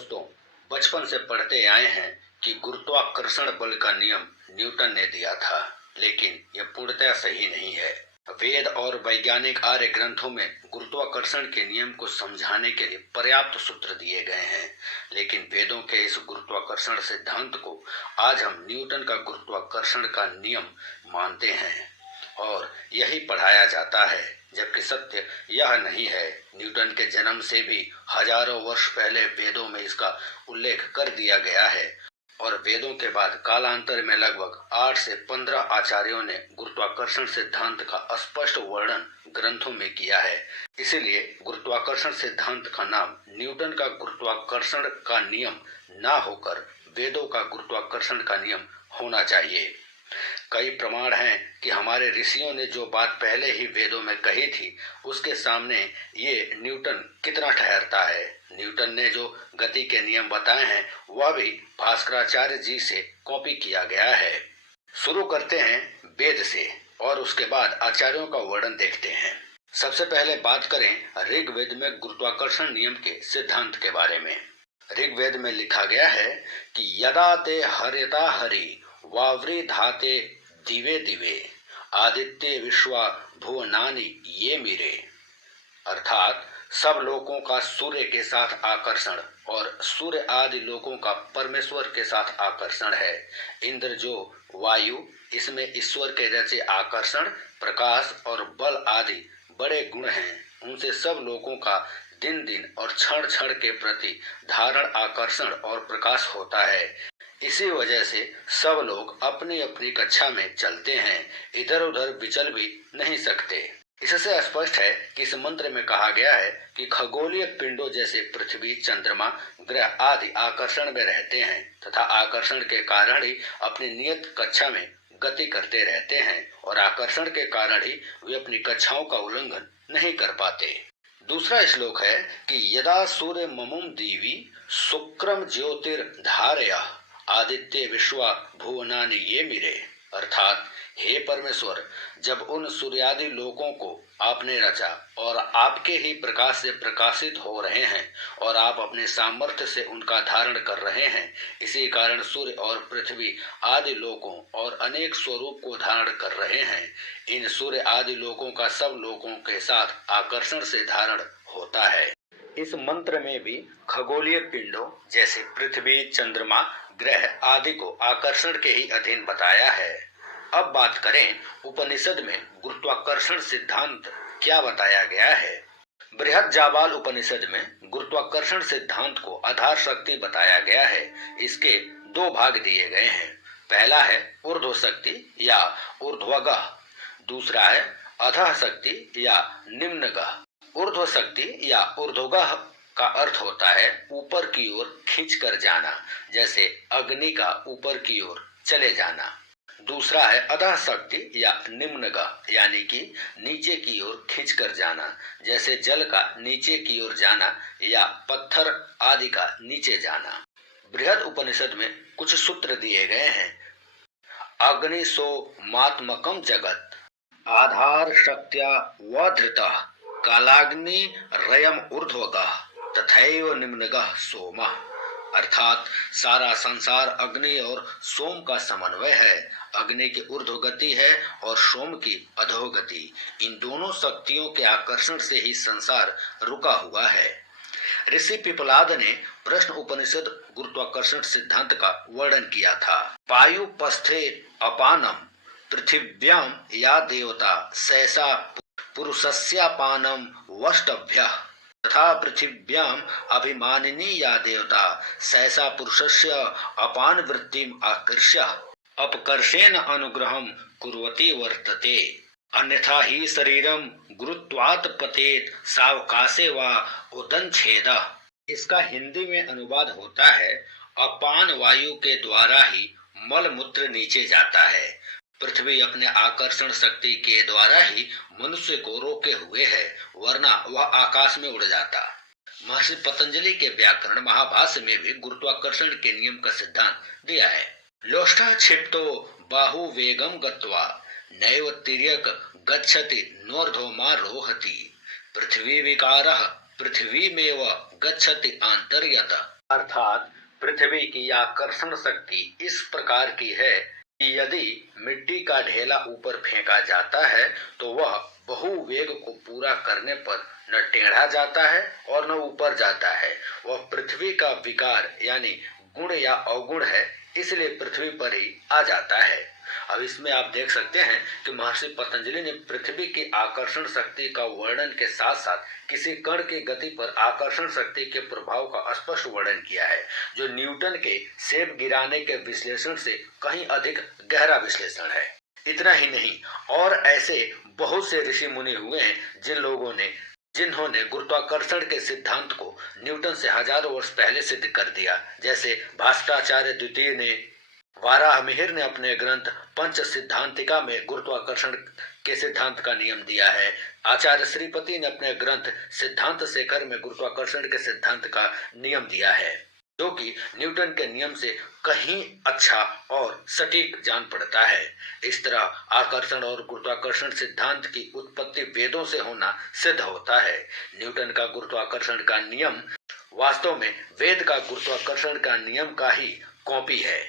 दोस्तों, बचपन से पढ़ते आए हैं कि गुरुत्वाकर्षण बल का नियम न्यूटन ने दिया था, लेकिन यह पूर्णतः सही नहीं है। वेद और वैज्ञानिक आर्य ग्रंथों में गुरुत्वाकर्षण के नियम को समझाने के लिए पर्याप्त सूत्र दिए गए हैं, लेकिन वेदों के इस गुरुत्वाकर्षण सिद्धांत को आज हम न्यूटन का गुरुत्वाकर्षण का नियम मानते हैं और यही पढ़ाया जाता है, जबकि सत्य यह नहीं है। न्यूटन के जन्म से भी हजारों वर्ष पहले वेदों में इसका उल्लेख कर दिया गया है और वेदों के बाद कालांतर में लगभग 8 से 15 आचार्यों ने गुरुत्वाकर्षण सिद्धांत का स्पष्ट वर्णन ग्रंथों में किया है। इसीलिए गुरुत्वाकर्षण सिद्धांत का नाम न्यूटन का गुरुत्वाकर्षण का नियम ना होकर वेदों का गुरुत्वाकर्षण का नियम होना चाहिए। कई प्रमाण हैं कि हमारे ऋषियों ने जो बात पहले ही वेदों में कही थी, उसके सामने ये न्यूटन कितना ठहरता है। न्यूटन ने जो गति के नियम बताए हैं, वह भी भास्कराचार्य जी से कॉपी किया गया है। शुरू करते हैं वेद से और उसके बाद आचार्यों का वर्णन देखते हैं। सबसे पहले बात करें ऋग्वेद में गुरुत्वाकर्षण नियम के सिद्धांत के बारे में। ऋग्वेद में लिखा गया है कि यदा ते हर्यता हरि वावृ धाते दिवे दिवे आदित्य विश्वा भुवनानि ये मिरे। अर्थात सब लोगों का सूर्य के साथ आकर्षण और सूर्य आदि लोगों का परमेश्वर के साथ आकर्षण है। इंद्र जो वायु, इसमें ईश्वर के रचे आकर्षण, प्रकाश और बल आदि बड़े गुण हैं। उनसे सब लोगों का दिन दिन और क्षण क्षण के प्रति धारण, आकर्षण और प्रकाश होता है। इसी वजह से सब लोग अपनी अपनी कक्षा में चलते हैं, इधर उधर विचल भी नहीं सकते। इससे स्पष्ट है कि इस मंत्र में कहा गया है कि खगोलीय पिंडों जैसे पृथ्वी, चंद्रमा, ग्रह आदि आकर्षण में रहते हैं तथा आकर्षण के कारण ही अपनी नियत कक्षा में गति करते रहते हैं और आकर्षण के कारण ही वे अपनी कक्षाओं का उल्लंघन नहीं कर पाते। दूसरा श्लोक है कि यदा सूर्य ममुम दीवी शुक्रम ज्योतिर्धारया आदित्य विश्वा भुवनानि ये मिरे। अर्थात हे परमेश्वर, जब उन सूर्यादि लोकों को आपने रचा और आपके ही प्रकाश से प्रकाशित हो रहे हैं और आप अपने सामर्थ्य से उनका धारण कर रहे हैं, इसी कारण सूर्य और पृथ्वी आदि लोकों और अनेक स्वरूप को धारण कर रहे हैं। इन सूर्य आदि लोकों का सब लोगों के साथ आकर्षण से धारण होता है। इस मंत्र में भी खगोलीय पिंडों जैसे पृथ्वी, चंद्रमा, ग्रह आदि को आकर्षण के ही अधीन बताया है। अब बात करें उपनिषद में गुरुत्वाकर्षण सिद्धांत क्या बताया गया है। बृहद जाबाल उपनिषद में गुरुत्वाकर्षण सिद्धांत को आधार शक्ति बताया गया है। इसके दो भाग दिए गए हैं। पहला है ऊर्ध्व शक्ति या ऊर्ध्वगः, दूसरा है अधः शक्ति या निम्नगः। ऊर्ध्व शक्ति या ऊर्ध्वगः का अर्थ होता है ऊपर की ओर खींच कर जाना, जैसे अग्नि का ऊपर की ओर चले जाना। दूसरा है अधः शक्ति या निम्नगः, यानी कि नीचे की ओर खींच कर जाना, जैसे जल का नीचे की ओर जाना या पत्थर आदि का नीचे जाना। बृहद उपनिषद में कुछ सूत्र दिए गए हैं। अग्निशो मात्मकम जगत आधार शक्त्या वधृतः कालाग्नि रयम ऊर्ध्वगः तथैव निम्नगः सोमः। अर्थात सारा संसार अग्नि और सोम का समन्वय है। अग्नि की ऊर्ध्व गति है और सोम की अधोगति। इन दोनों शक्तियों के आकर्षण से ही संसार रुका हुआ है। ऋषि पिपलाद ने प्रश्न उपनिषद गुरुत्वाकर्षण सिद्धांत का वर्णन किया था। पायु पस्थे अपानम पृथिव्याम या देवता सहसा पुरुषस्यापानम वष्टभ्यः तथा पृथिव्याम अभिमानिनी या देवता सहसा पुरुषस्य अपान वृत्तिम आकर्ष्य अपकर्षेण अनुग्रहं कुर्वती वर्तते अन्यथा ही शरीरम गुरुत्वात् पतेत सावकाशे वा उदंछेदः। इसका हिंदी में अनुवाद होता है अपान वायु के द्वारा ही मल मूत्र नीचे जाता है। पृथ्वी अपने आकर्षण शक्ति के द्वारा ही मनुष्य को रोके हुए है, वरना वह आकाश में उड़ जाता। महर्षि पतंजलि के व्याकरण महाभाष्य में भी गुरुत्वाकर्षण के नियम का सिद्धांत दिया है। लोष्ठः क्षिप्तो बाहु वेगम गत्वा नैव तिर्यक गच्छति नोर्ध्वमा रोहति पृथ्वी विकारः पृथ्वीमेव गच्छति आंतर्यतः अर्थात पृथ्वी की आकर्षण शक्ति इस प्रकार की है कि यदि मिट्टी का ढेला ऊपर फेंका जाता है तो वह बहुवेग को पूरा करने पर न टेढ़ा जाता है और न ऊपर जाता है। वह पृथ्वी का विकार यानी गुण या अवगुण है, इसलिए पृथ्वी पर ही आ जाता है। अब इसमें आप देख सकते हैं कि महर्षि पतंजलि ने पृथ्वी की आकर्षण शक्ति का वर्णन के साथ साथ किसी कण की गति पर आकर्षण शक्ति के प्रभाव का स्पष्ट वर्णन किया है, जो न्यूटन के सेब गिराने के विश्लेषण से कहीं अधिक गहरा विश्लेषण है। इतना ही नहीं, और ऐसे बहुत से ऋषि मुनि हुए हैं जिन्होंने गुरुत्वाकर्षण के सिद्धांत को न्यूटन से हजारों वर्ष पहले सिद्ध कर दिया। जैसे भास्कराचार्य द्वितीय ने, वाराहमिहिर ने अपने ग्रंथ पंच सिद्धांतिका में गुरुत्वाकर्षण के सिद्धांत का नियम दिया है। आचार्य श्रीपति ने अपने ग्रंथ सिद्धांत शेखर में गुरुत्वाकर्षण के सिद्धांत का नियम दिया है, जो कि न्यूटन के नियम से कहीं अच्छा और सटीक जान पड़ता है। इस तरह आकर्षण और गुरुत्वाकर्षण सिद्धांत की उत्पत्ति वेदों से होना सिद्ध होता है। न्यूटन का गुरुत्वाकर्षण का नियम वास्तव में वेद का गुरुत्वाकर्षण का नियम का ही कॉपी है।